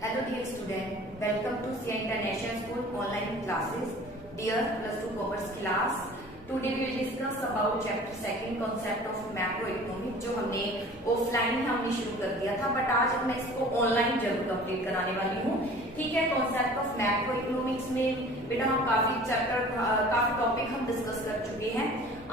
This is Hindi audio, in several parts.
Hello dear student, welcome to CA International School online classes. Dear plus 2 commerce class, today we will discuss about chapter second concept of macroeconomic जो हमने ऑफलाइन हमने शुरू कर दिया था, बट आज मैं इसको ऑनलाइन जरूर कंप्लीट कराने वाली हूँ। ठीक है, कॉन्सेप्ट ऑफ मैक्रोइकोनॉमिक्स में बेटा हम काफी टॉपिक हम डिस्कस कर चुके हैं।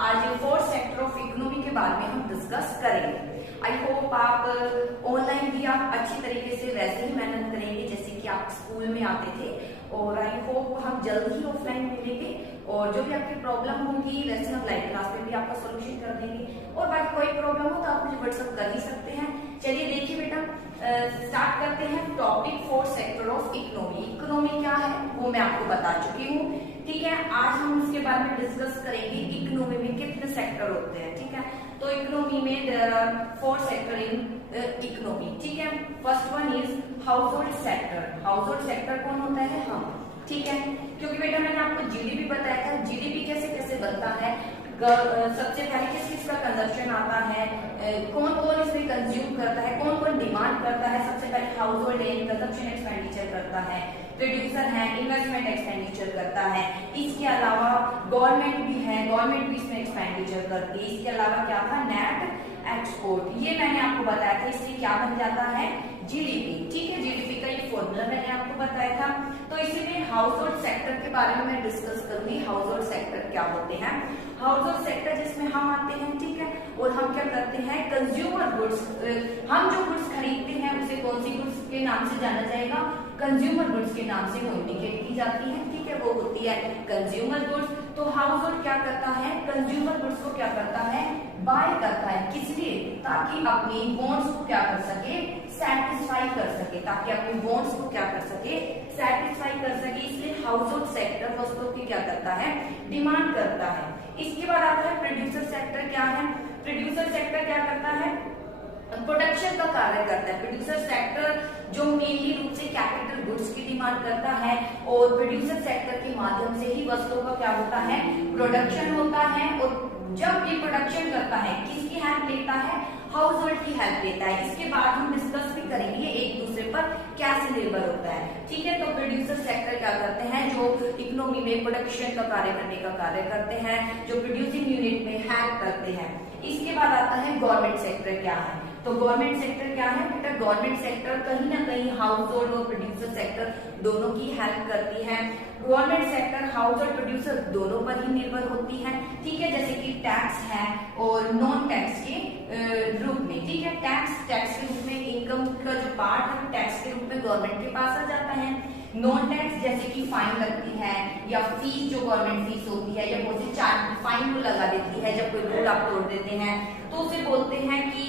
आज फोर्थ सेक्टर ऑफ इकोनॉमी के बारे में हम डिस्कस करेंगे। आई होप आप ऑनलाइन भी आप अच्छी तरीके से वैसे ही मेहनत करेंगे जैसे कि आप स्कूल में आते थे, और आई होप हम जल्द ही ऑफलाइन मिलेंगे और जो भी आपकी प्रॉब्लम होगी वैसे हम लाइव क्लास में भी आपका सोल्यूशन कर देंगे। और बाकी कोई प्रॉब्लम हो तो आप मुझे व्हाट्सएप कर ही सकते हैं। चलिए देखिए बेटा, स्टार्ट करते हैं topic fourth sector of economy. Economy क्या है वो मैं आपको बता चुकी हूँ। ठीक है, आज हम उसके बारे में डिस्कस करेंगे इकोनॉमी में कितने सेक्टर होते हैं। ठीक है, तो इकोनॉमी में there are 4 sector in economy. ठीक है, first one is household sector. Household sector कौन होता है? हम। ठीक है, क्योंकि बेटा मैंने आपको जीडीपी बताया था, जीडीपी कैसे कैसे बनता है, सबसे पहले किस किस का कंजप्शन आता है, कौन कौन इसमें कंज्यूम करता है, कौन कौन डिमांड करता है। सबसे पहले हाउस होल्ड है, कंजप्शन एक्सपेंडिचर करता है, प्रोड्यूसर है, इन्वेस्टमेंट एक्सपेंडिचर करता है। इसके अलावा गवर्नमेंट भी है, गवर्नमेंट भी इसमें एक्सपेंडिचर करती है। इसके अलावा क्या था? नेट एक्सपोर्ट, ये मैंने आपको बताया था। इससे क्या बन जाता है? जीडीपी। ठीक है, जीडीपी का ये फॉर्मूला मैंने आपको बताया था। तो इसीलिए हाउस होल्ड सेक्टर के बारे में मैं डिस्कस करूंगी। हाउस होल्ड सेक्टर क्या होते हैं? हाउस होल्ड सेक्टर जिसमें हम आते हैं, ठीक है, और हम क्या करते हैं? कंज्यूमर गुड्स, हम जो गुड्स खरीदते हैं उसे कौन सी गुड्स के नाम से जाना जाएगा? कंज्यूमर गुड्स के नाम से वो इंडिकेट की जाती है। ठीक है, वो होती है कंज्यूमर गुड्स। तो हाउस होल्ड क्या करता है? कंज्यूमर गुड्स को क्या करता है? बाय करता है। किस लिए? ताकि अपनी वांट्स को क्या कर सके? सेटिस्फाई कर सके, ताकि अपनी वांट्स को क्या कर सके? सेटिस्फाई कर सके। इसलिए हाउस होल्ड सेक्टर वस्तुओं की क्या करता है? डिमांड करता है। इसके बाद आता है प्रोड्यूसर सेक्टर। क्या है? प्रोड्यूसर सेक्टर क्या करता है? प्रोडक्शन का कार्य करता है। प्रोड्यूसर सेक्टर जो मेनली रूप से कैपिटल गुड्स की डिमांड करता है, और प्रोड्यूसर सेक्टर के माध्यम से ही वस्तुओं का क्या होता है? प्रोडक्शन होता है। और जब ये प्रोडक्शन करता है, किसकी हेल्प लेता है? हाउस होल्ड की हेल्प लेता है। इसके बाद हम डिस्कस भी करेंगे एक दूसरे पर कैसे निर्भर होता है। ठीक है, तो प्रोड्यूसर सेक्टर क्या करते हैं? जो इकोनॉमी में प्रोडक्शन का कार्य करने का कार्य करते हैं, जो प्रोड्यूसिंग यूनिट में हेल्प करते हैं। इसके बाद आता है गवर्नमेंट सेक्टर। क्या है? तो गवर्नमेंट सेक्टर क्या है बेटा? गवर्नमेंट सेक्टर कहीं ना कहीं हाउस होल्ड और प्रोड्यूसर सेक्टर दोनों की हेल्प करती है। Government sector house hold producer दोनों पर ही निर्भर होती है। ठीक है, जैसे कि टैक्स है और नॉन टैक्स के रूप में। ठीक है, टैक्स के रूप में इनकम का जो पार्ट है टैक्स के रूप में गवर्नमेंट के पास आ जाता है। नॉन टैक्स जैसे कि फाइन लगती है, या फीस जो गवर्नमेंट फीस होती है, या बहुत सी चार्ज फाइन को लगा देती है जब कोई रूल आप तोड़ देते हैं, तो उसे बोलते हैं कि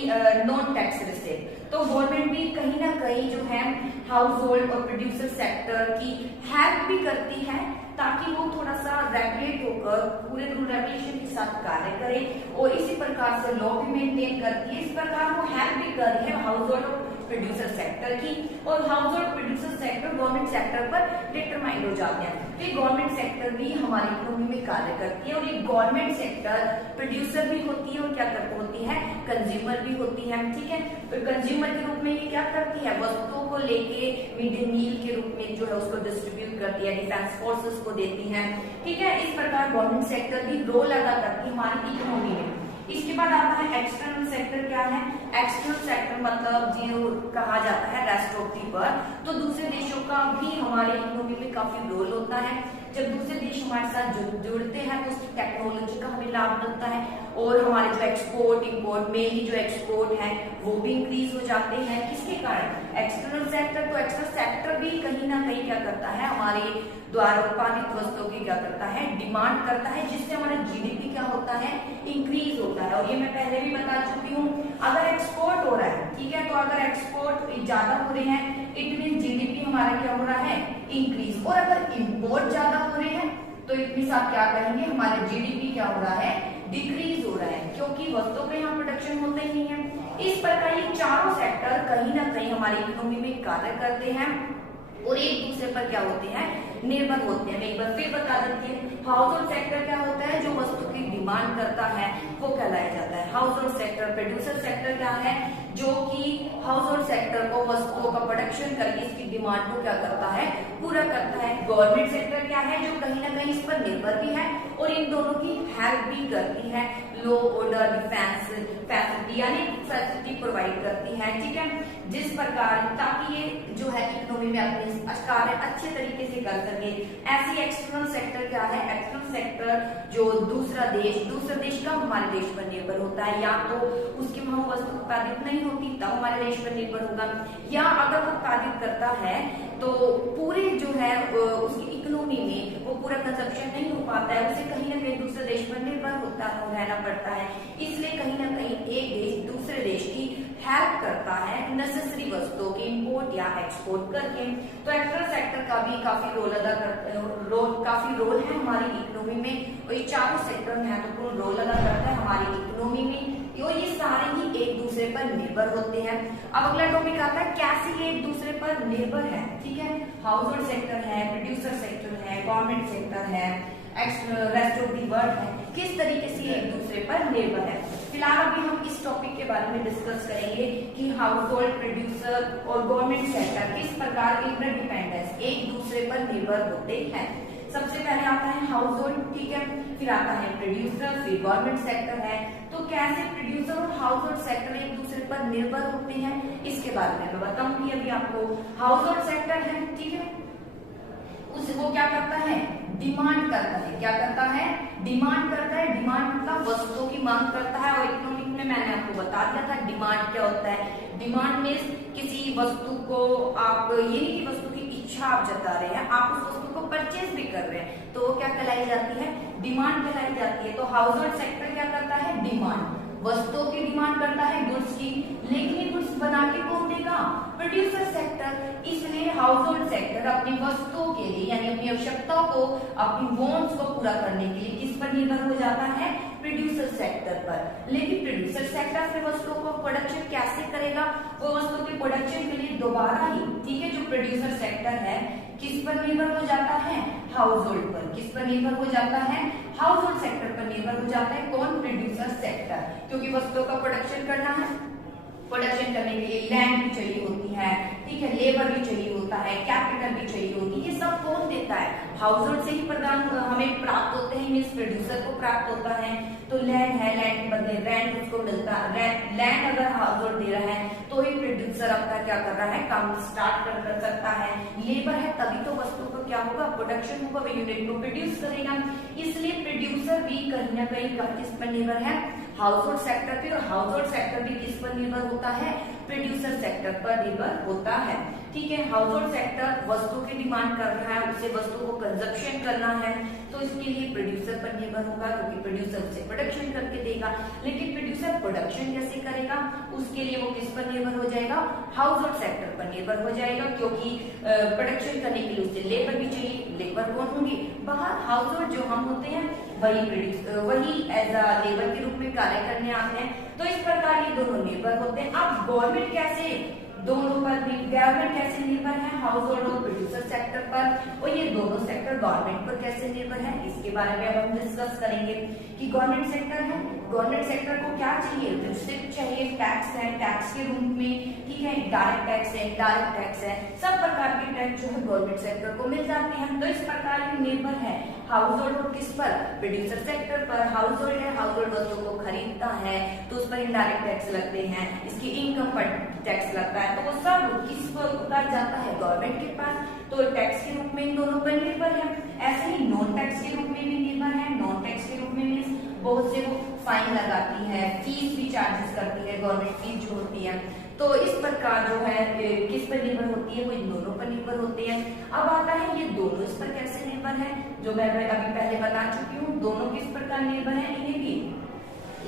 नॉन टैक्स रिसीट। तो गवर्नमेंट भी कहीं ना कहीं जो है हाउस होल्ड और प्रोड्यूसर सेक्टर की हेल्प भी करती है, ताकि वो थोड़ा सा रेगुलेट होकर पूरे रूल रेगुलेशन के साथ कार्य करे, और इसी प्रकार से लॉ भी मेंटेन करती है। इस प्रकार वो हेल्प भी कर रही है हाउस होल्ड और प्रोड्यूसर सेक्टर की। और house hold producer sector government sector पर डिटरमाइंड हो जाते हैं। तो ये गवर्नमेंट सेक्टर भी हमारी इकोनॉमी में कार्य करती है, और ये गवर्नमेंट सेक्टर प्रोड्यूसर भी होती है और क्या करती होती है? कंज्यूमर भी होती है। ठीक है, तो कंज्यूमर के रूप में ये क्या करती है? वस्तुओं को लेके मिड डे मील के रूप में जो है उसको डिस्ट्रीब्यूट करती है, डिफेंस फोर्सेस को देती है। ठीक है, इस प्रकार गवर्नमेंट सेक्टर भी रोल अदा करती है हमारी इकोनॉमी में। इसके बाद आता है एक्सटर्नल सेक्टर। क्या है? एक्सटर्नल सेक्टर मतलब जो कहा जाता है रेस्ट ऑफ दी वर्ल्ड। तो दूसरे देशों का भी हमारे इकोनॉमी में काफी रोल होता है। जब दूसरे देश हमारे साथ जुड़ते हैं तो उसकी टेक्नोलॉजी का हमें लाभ मिलता है, और हमारे जो एक्सपोर्ट इंपोर्ट मेनली जो एक्सपोर्ट है वो भी इंक्रीज हो जाते हैं। किसके कारण? External sector. तो एक्सटर्नल सेक्टर भी कहीं ना कहीं क्या करता है? हमारे द्वारा उत्पादित वस्तुओं की क्या करता है? डिमांड करता है, जिससे हमारा जीडीपी क्या होता है? इंक्रीज होता है। और ये मैं पहले भी बता चुकी हूँ, अगर एक्सपोर्ट हो रहा है, ठीक है, तो अगर एक्सपोर्ट ज्यादा हो रहे हैं इट मीन जीडीपी हमारा क्या हो रहा है? इंक्रीज। और अगर इंपोर्ट ज्यादा हो रहे हैं तो इट मीन आप क्या करेंगे? हमारे जीडीपी क्या हो रहा है? डिक्रीज हो रहा है, क्योंकि वस्तुओं का यहाँ प्रोडक्शन होता ही नहीं है। इस प्रकार ये चारों सेक्टर कहीं ना कहीं हमारी इकोनॉमी में कार्य करते हैं और एक दूसरे पर क्या होते हैं? निर्भर होते हैं। मैं एक बार फिर बता देती हूँ, हाउस होल्ड सेक्टर क्या होता है? जो वस्तु की डिमांड करता है वो कहलाया जाता है house hold sector. Producer sector क्या है, जो कि हाउस होल्ड सेक्टर को वस्तुओं का प्रोडक्शन करके इसकी डिमांड को क्या करता है, पूरा करता है। गवर्नमेंट सेक्टर क्या है, जो कहीं ना कहीं इस पर निर्भर भी है और इन दोनों की हेल्प भी करती है, लॉ ऑर्डर डिफेंस फैसिलिटी यानी फैसिलिटी प्रोवाइड करती है, ठीक है, जिस प्रकार ताकि ये जो है इकोनॉमी में अपने कार्य अच्छे तरीके से कर सके। ऐसी एक्सटर्नल सेक्टर क्या है, एक्सटर्नल सेक्टर जो दूसरा देश का हमारे देश पर निर्भर होता है, या तो उसकी वहां वस्तु उत्पादित नहीं होती तब हमारे देश पर निर्भर होगा, या अगर वो उत्पादित करता है तो पूरे जो है उसकी इकोनॉमी में वो पूरा कंजप्शन नहीं हो पाता है, उसे कहीं ना कहीं दूसरे देश पर निर्भर होता रहना पड़ता है। इसलिए कहीं ना कहीं एक देश दूसरे देश की हेल्प करता है नेसेसरी वस्तुओं की इंपोर्ट या एक्सपोर्ट करके। तो एक्सटर्नल सेक्टर का भी काफी रोल है हमारी इकोनॉमी में, और ये चारों सेक्टर महत्वपूर्ण रोल अदा करता है हमारी इकोनॉमी में, और ये सारे ही एक दूसरे पर निर्भर होते हैं। अब अगला टॉपिक आता है कैसे ये एक दूसरे पर निर्भर है, ठीक है। हाउस होल्ड सेक्टर है, प्रोड्यूसर सेक्टर है, गवर्नमेंट सेक्टर है, रेस्ट ऑफ दी वर्ल्ड है, किस तरीके से एक दूसरे पर निर्भर है। फिलहाल अभी हम इस टॉपिक के बारे में डिस्कस करेंगे कि हाउस होल्ड, प्रोड्यूसर और गवर्नमेंट सेक्टर किस प्रकार इंटरडिपेंडेंस एक दूसरे पर निर्भर होते हैं। सबसे पहले आता है हाउस होल्ड, ठीक है, फिर आता है प्रोड्यूसर, फिर गवर्नमेंट सेक्टर है। तो कैसे प्रोड्यूसर और हाउस होल्ड सेक्टर एक दूसरे पर निर्भर होते हैं इसके बारे में मैं बताऊंगी अभी आपको। हाउस होल्ड सेक्टर है, ठीक है, वो क्या करता है, डिमांड करता है, क्या करता है, डिमांड करता है। डिमांड मतलब वस्तुओं की मांग करता है, और इकोनॉमिक में मैंने आपको बता दिया था डिमांड क्या होता है। डिमांड में किसी वस्तु को आप ये नहीं कि वस्तु की इच्छा आप जता रहे हैं, आप उस वस्तु को परचेज भी कर रहे हैं, तो वो क्या कहलाई जाती है, डिमांड कहलाई जाती है। तो हाउस होल्ड सेक्टर क्या करता है, डिमांड, वस्तुओं की डिमांड करता है, गुड्स की, लेकिन ये गुड्स बना के कौन देगा, प्रोड्यूसर सेक्टर। इसलिए हाउस होल्ड सेक्टर अपनी वस्तुओं के लिए यानी अपनी आवश्यकताओं को, अपनी वांट्स को पूरा करने के लिए किस पर निर्भर हो जाता है, प्रोड्यूसर सेक्टर पर। लेकिन प्रोड्यूसर सेक्टर फिर वस्तुओं को प्रोडक्शन कैसे करेगा, वो वस्तुओं के प्रोडक्शन के लिए दोबारा ही, ठीक है, जो प्रोड्यूसर सेक्टर है किस पर निर्भर हो जाता है, हाउस होल्ड पर। किस पर निर्भर हो जाता है, हाउस होल्ड सेक्टर पर निर्भर हो जाता है। कौन, प्रोड्यूसर सेक्टर, क्योंकि वस्तुओं का प्रोडक्शन करना है, प्रोडक्शन करने के लिए लैंड भी चाहिए होती है, ठीक है, लेबर भी चाहिए होता है, कैपिटल भी चाहिए होती है, ये सब कौन देता है, हाउस होल्ड से ही प्रदान हमें प्राप्त होते हैं, मींस प्रोड्यूसर को प्राप्त होता है। तो लैंड है, लैंड के बदले रेंट उसको मिलता है, लैंड अगर हाउस होल्ड दे रहा है तो ही प्रोड्यूसर अपना क्या कर रहा है, काम स्टार्ट कर सकता है। लेबर है तभी तो वस्तु को क्या होगा, प्रोडक्शन होगा, वो यूनिट को प्रोड्यूस करेगा। इसलिए प्रोड्यूसर भी कहीं ना कहीं किस पर निर्भर है, हाउस होल्ड सेक्टर पे, और हाउस होल्ड सेक्टर भी किस पर निर्भर होता है, प्रोड्यूसर सेक्टर पर निर्भर होता है, ठीक है। हाउस होल्ड सेक्टर वस्तु की डिमांड कर रहा है, उसे वस्तु को कंजप्शन करना है, तो इसके लिए प्रोड्यूसर पर निर्भर होगा, क्योंकि प्रोड्यूसर उसे प्रोडक्शन करके देगा। लेकिन प्रोड्यूसर प्रोडक्शन कैसे करेगा, उसके लिए वो किस पर निर्भर हो जाएगा, हाउस होल्ड सेक्टर पर निर्भर हो जाएगा, क्योंकि प्रोडक्शन करने के लिए उसे लेबर भी चाहिए। लेबर कौन होंगे, बाहर हाउस होल्ड जो हम होते हैं वही एज अ लेबर के रूप में कार्य करने आते हैं। तो इस प्रकार ये दोनों निर्भर होते हैं। अब गवर्नमेंट कैसे दोनों पर भी, गवर्नमेंट कैसे निर्भर है, हाउस होल्ड और प्रोड्यूसर सेक्टर पर, और ये दोनों सेक्टर गवर्नमेंट पर कैसे निर्भर है, इसके बारे में अब हम डिस्कस करेंगे। कि गवर्नमेंट सेक्टर है, गवर्नमेंट सेक्टर को क्या चाहिए, रिसिप्ट चाहिए, टैक्स है, टैक्स के रूप में, ठीक है, डायरेक्ट टैक्स है, इनडायरेक्ट टैक्स है, सब प्रकार के टैक्स जो है गवर्नमेंट सेक्टर को मिल जाते हैं। तो इस प्रकार ये निर्भर है हाउस होल्ड और किस पर, प्रोड्यूसर सेक्टर पर। हाउस होल्ड है, हाउस होल्ड वस्तुओं को खरीदता है तो उस पर इनडायरेक्ट टैक्स लगते हैं, इसकी इनकम पर टैक्स लगता है, तो वो सब किस पर उतार जाता है, गवर्नमेंट के पास। तो टैक्स के रूप में इन दोनों पर निर्भर है। ऐसे ही नॉन टैक्स के रूप में भी निर्भर है। नॉन टैक्स के रूप में मीन्स बहुत से वो फाइन लगाती है, फीस भी चार्जेस करती है, गवर्नमेंट फीस जो होती है। तो इस प्रकार जो है किस पर निर्भर होती है, वो इन दोनों पर निर्भर होती है। अब आता है ये दोनों इस पर कैसे निर्भर है, जो मैं अभी पहले बता चुकी हूँ, दोनों किस प्रकार निर्भर है, इन्हें भी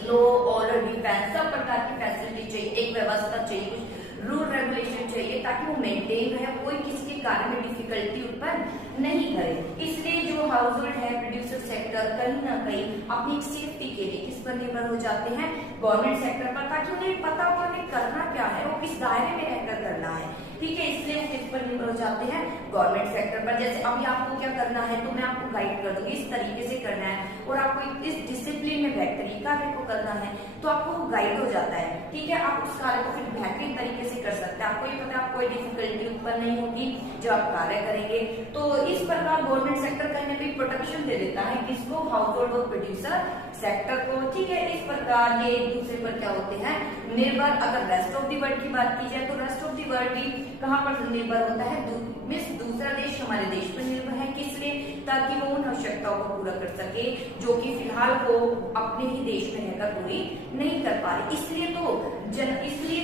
लॉ ऑर्डर डिफेंस सब प्रकार की फैसिलिटी चाहिए, एक व्यवस्था चाहिए, कुछ रूल रेगुलेशन चाहिए, ताकि वो मेंटेन रहे, कोई किसी के कार्य में डिफिकल्टी उत्पन्न नहीं करे। इसलिए जो हाउस होल्ड है, प्रोड्यूसर सेक्टर कहीं ना कहीं अपनी सेफ्टी के लिए किस पर निर्भर हो जाते हैं, गवर्नमेंट सेक्टर पर, ताकि उन्हें पता हो उन्हें करना क्या है, वो किस दायरे में रहकर करना है, ठीक है। इसलिए वो किस किस पर निर्भर हो जाते हैं, गवर्नमेंट सेक्टर पर। जैसे अभी आपको क्या करना है तो मैं आपको गाइड कर दूंगी, इस तरीके से करना है और आपको इस डिसिप्लिन में बेहतरीन कार्य को करना है तो आपको गाइड हो जाता है, ठीक है। आप उस कार्य को फिर बेहतरीन तरीके से कर सकते हैं, आपको ये पता है कोई डिफिकल्टी उत्पन्न नहीं होगी जब आप कार्य करेंगे। तो इस प्रकार गवर्नमेंट सेक्टर कहीं ना कहीं प्रोटेक्शन दे देता है किसको, हाउस होल्ड और प्रोड्यूसर सेक्टर को, ठीक है। इस प्रकार ये एक दूसरे पर क्या होते हैं, निर्भर। अगर रेस्ट ऑफ द वर्ल्ड की बात की जाए तो रेस्ट ऑफ द वर्ल्ड भी कहाँ पर निर्भर होता है, दूसरा देश हमारे देश पर निर्भर है, किस लिए, ताकि वो उन आवश्यकताओं को पूरा कर सके जो कि फिलहाल वो अपने ही देश में रहकर पूरी नहीं कर पा रहे। इसलिए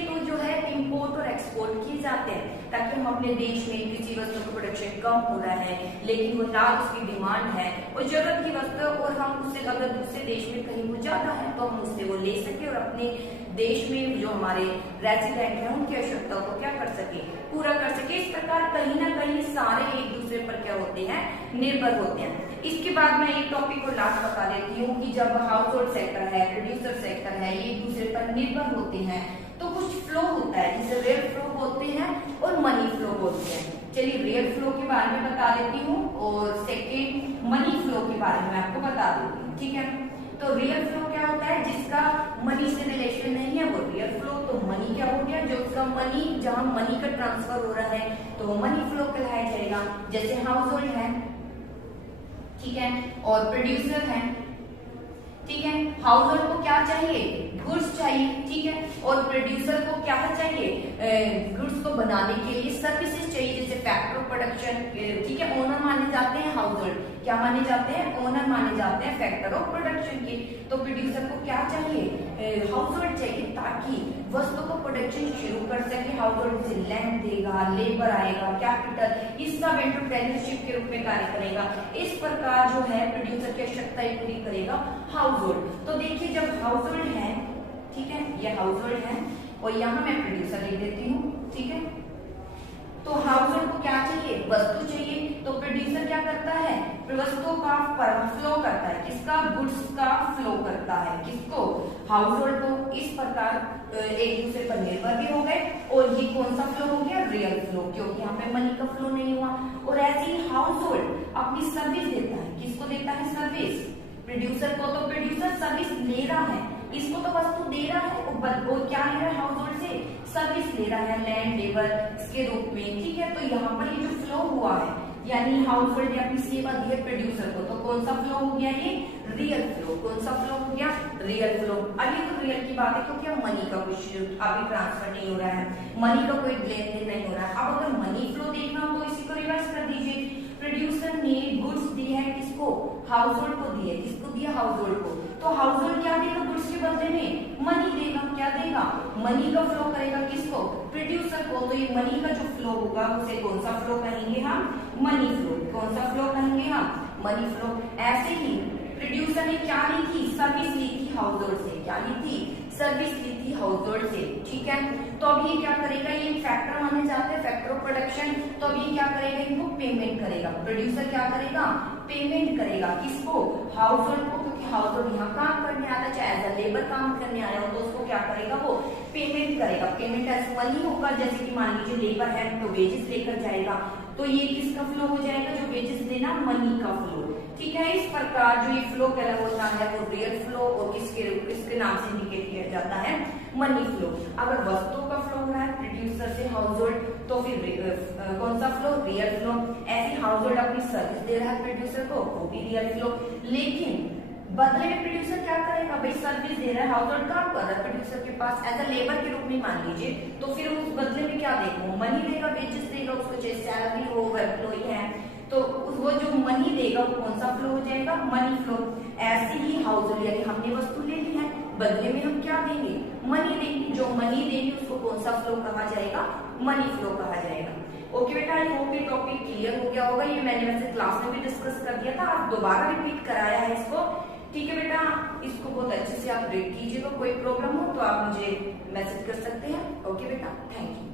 तो जो है इंपोर्ट और एक्सपोर्ट किए जाते हैं, ताकि हम अपने देश में किसी वस्तु का प्रोडक्शन कम हो रहा है लेकिन वो ना उसकी डिमांड है और जरूरत की वस्तु और हम उससे अगर दूसरे देश में कहीं वो ज्यादा है तो हम उससे वो ले सके और अपने देश में जो हमारे रेजिडेंट हैं उनकी आवश्यकताओं को क्या कर सके, पूरा कर सके। इस प्रकार कहीं ना कहीं सारे एक दूसरे पर क्या होते हैं, निर्भर होते हैं। इसके बाद मैं एक टॉपिक को लास्ट बता देती हूँ कि जब हाउस होल्ड सेक्टर है, प्रोड्यूसर सेक्टर है, ये एक दूसरे पर निर्भर होते हैं तो कुछ फ्लो होता है जिसे रियल फ्लो बोलते हैं और मनी फ्लो बोलते हैं। चलिए रियल फ्लो के बारे में बता देती हूँ और सेकेंड मनी फ्लो के बारे में आपको बता देती हूँ, ठीक है। तो रियल फ्लो क्या होता है, जिसका मनी से रिलेशन नहीं है वो रियल फ्लो। तो मनी क्या हो गया, जो उसका मनी, जहां मनी का ट्रांसफर हो रहा है तो वो मनी फ्लो कहलाया जाएगा। जैसे हाउस होल्ड है, ठीक है, और प्रोड्यूसर है, ठीक है। हाउस होल्ड को क्या चाहिए, गुड्स चाहिए, ठीक है, और प्रोड्यूसर को क्या चाहिए, गुड्स को बनाने के लिए सर्विसेज चाहिए, जैसे फैक्टर ऑफ प्रोडक्शन, ठीक है। ओनर माने जाते हैं हाउस होल्ड, क्या माने जाते हैं, ओनर माने जाते हैं फैक्टर ऑफ प्रोडक्शन के। तो प्रोड्यूसर को क्या चाहिए, हाउस होल्ड चाहिए ताकि वस्तु को प्रोडक्शन शुरू कर सके। हाउस होल्ड से लैंड देगा, लेबर आएगा, कैपिटल, इस सब एंटरप्रेन्योरशिप के रूप में कार्य करेगा। इस प्रकार जो है प्रोड्यूसर की आवश्यकताएं पूरी करेगा हाउस होल्ड। तो देखिए जब हाउस होल्ड है, ठीक है, ये हाउस होल्ड है और यहाँ मैं प्रोड्यूसर लिख देती हूँ, ठीक है। तो हाउस होल्ड को क्या चाहिए, वस्तु चाहिए। तो प्रोड्यूसर क्या करता है, वस्तुओं का फ्लो करता है, किसका, गुड्स का फ्लो करता है, किसको, हाउस होल्ड को। इस प्रकार एक दूसरे पर निर्भर भी हो गए और ये कौन सा फ्लो हो गया, रियल फ्लो, क्योंकि यहाँ पे मनी का फ्लो नहीं हुआ। और ऐसे ही हाउस होल्ड अपनी सर्विस देता है, किसको देता है सर्विस, प्रोड्यूसर को। तो प्रोड्यूसर सर्विस ले रहा है, इसको तो वस्तु दे रहा है वो क्या ले रहा है, हाउस होल्ड से सर्विस ले रहा है, लैंड, लेबर इसके रूप में, ठीक है। तो यहाँ पर ये जो फ्लो हुआ है, यानी हाउस होल्ड ने अपनी सेवा दी है प्रोड्यूसर को, तो कौन सा फ्लो हो गया, ये रियल फ्लो। कौन सा फ्लो हो गया, रियल फ्लो। अब ये तो रियल की बात है क्योंकि अब मनी का कुछ अभी ट्रांसफर नहीं हो रहा है, मनी का कोई लेन देन नहीं हो रहा है। अब अगर मनी फ्लो देखना हो तो इसी को रिवर्स कर दीजिए। प्रोड्यूसर ने गुड्स दी है किसको, हाउस होल्ड को दी है, किसको दिया, हाउस होल्ड को। तो हाउस होल्ड क्या देगा गुड्स के बदले में, मनी देगा, क्या देगा, मनी का फ्लो करेगा, किसको, प्रोड्यूसर को। तो ये मनी का जो फ्लो होगा उसे कौन सा फ्लो कहेंगे हम, मनी फ्लो। कौन सा फ्लो कहेंगे हम, मनी फ्लो। ऐसे ही प्रोड्यूसर ने क्या ली थी, सर्विस ली थी हाउस होल्ड से, क्या ली थी, सर्विस ली थी हाउस होल्ड से, ठीक है। तो अब ये क्या करेगा, ये फैक्टर माने जाते हैं, फैक्टर ऑफ प्रोडक्शन। तो अब ये क्या करेगा, इनको पेमेंट करेगा। प्रोड्यूसर क्या करेगा, पेमेंट करेगा, किसको, हाउस होल्ड को, क्योंकि हाउस होल्ड यहाँ काम करने आता है, चाहे एज अ लेबर काम करने आया हो तो उसको क्या करेगा, वो पेमेंट करेगा। पेमेंट एज मनी होगा, जैसे कि मान लीजिए लेबर है तो वेजेस लेकर जाएगा, तो ये किसका फ्लो हो जाएगा, जो वेजेस देना, मनी का फ्लो, ठीक है। इस प्रकार जो ये फ्लो कहला होता है वो रियल फ्लो और किसके नाम से इंडिकेट किया जाता है, मनी फ्लो। अगर वस्तुओं का फ्लो हो रहा है प्रोड्यूसर से हाउस होल्ड तो फिर कौन सा फ्लो, रियल फ्लो। ऐसे हाउस होल्ड अपनी सर्विस दे रहा है प्रोड्यूसर को, वो भी रियल फ्लो। लेकिन बदले में प्रोड्यूसर क्या करेगा, भाई सर्विस दे रहा है, हाउस होल्ड काम कर रहा है प्रोड्यूसर के पास एज अ लेबर के रूप में मान लीजिए, तो फिर उस बदले में क्या देगा, मनी देगा, वेजेस देगा उसको, चाहे सैलरी हो, एम्प्लॉई है, तो वो जो मनी देगा वो कौन सा फ्लो हो जाएगा, मनी फ्लो। ऐसे ही हाउस होल्ड, यानी हमने वस्तु ले ली है, बदले में हम क्या देंगे, मनी देंगे, जो मनी देंगे उसको कौन सा फ्लो कहा जाएगा, मनी फ्लो कहा जाएगा। ओके बेटा, आई होप ये टॉपिक क्लियर हो गया होगा। ये मैंने वैसे क्लास में भी डिस्कस कर दिया था, आप दोबारा रिपीट कराया है इसको, ठीक है बेटा। इसको बहुत अच्छे से आप रीड कीजिएगा, कोई प्रॉब्लम हो तो आप मुझे मैसेज कर सकते हैं। ओके बेटा, थैंक यू।